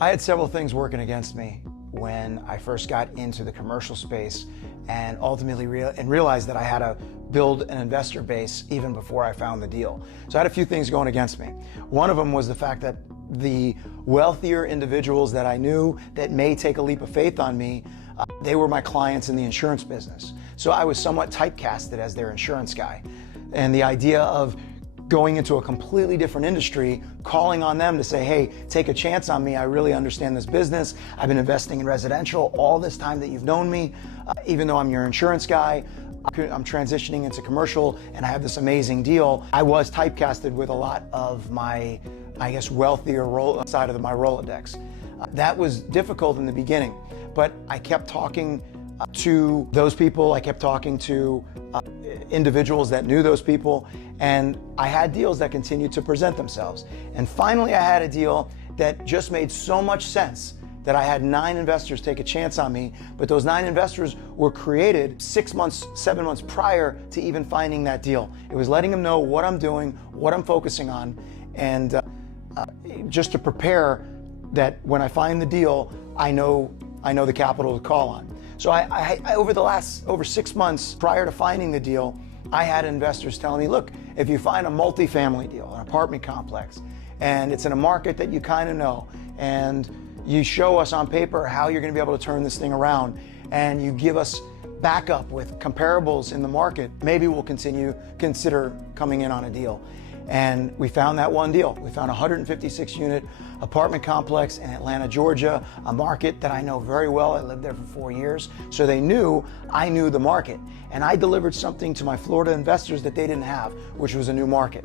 I had several things working against me when I first got into the commercial space and ultimately realized that I had to build an investor base even before I found the deal. So I had a few things going against me. One of them was the fact that the wealthier individuals that I knew that may take a leap of faith on me, they were my clients in the insurance business. So I was somewhat typecasted as their insurance guy. And the idea of going into a completely different industry, calling on them to say, hey, take a chance on me. I really understand this business. I've been investing in residential all this time that you've known me. Even though I'm your insurance guy, I'm transitioning into commercial and I have this amazing deal. I was typecasted with a lot of my, I guess, wealthier side of my Rolodex. That was difficult in the beginning, but I kept talking to those people. I kept talking to individuals that knew those people, and I had deals that continued to present themselves. And finally, I had a deal that just made so much sense that I had 9 investors take a chance on me, but those 9 investors were created 6 months, 7 months prior to even finding that deal. It was letting them know what I'm doing, what I'm focusing on, and just to prepare that when I find the deal, I know the capital to call on. So I over 6 months prior to finding the deal, I had investors telling me, look, if you find a multifamily deal, an apartment complex, and it's in a market that you kind of know, and you show us on paper how you're going to be able to turn this thing around, and you give us backup with comparables in the market, maybe we'll consider coming in on a deal. And we found that one deal. We found a 156 unit apartment complex in Atlanta, Georgia, a market that I know very well. I lived there for 4 years. So they knew I knew the market. And I delivered something to my Florida investors that they didn't have, which was a new market.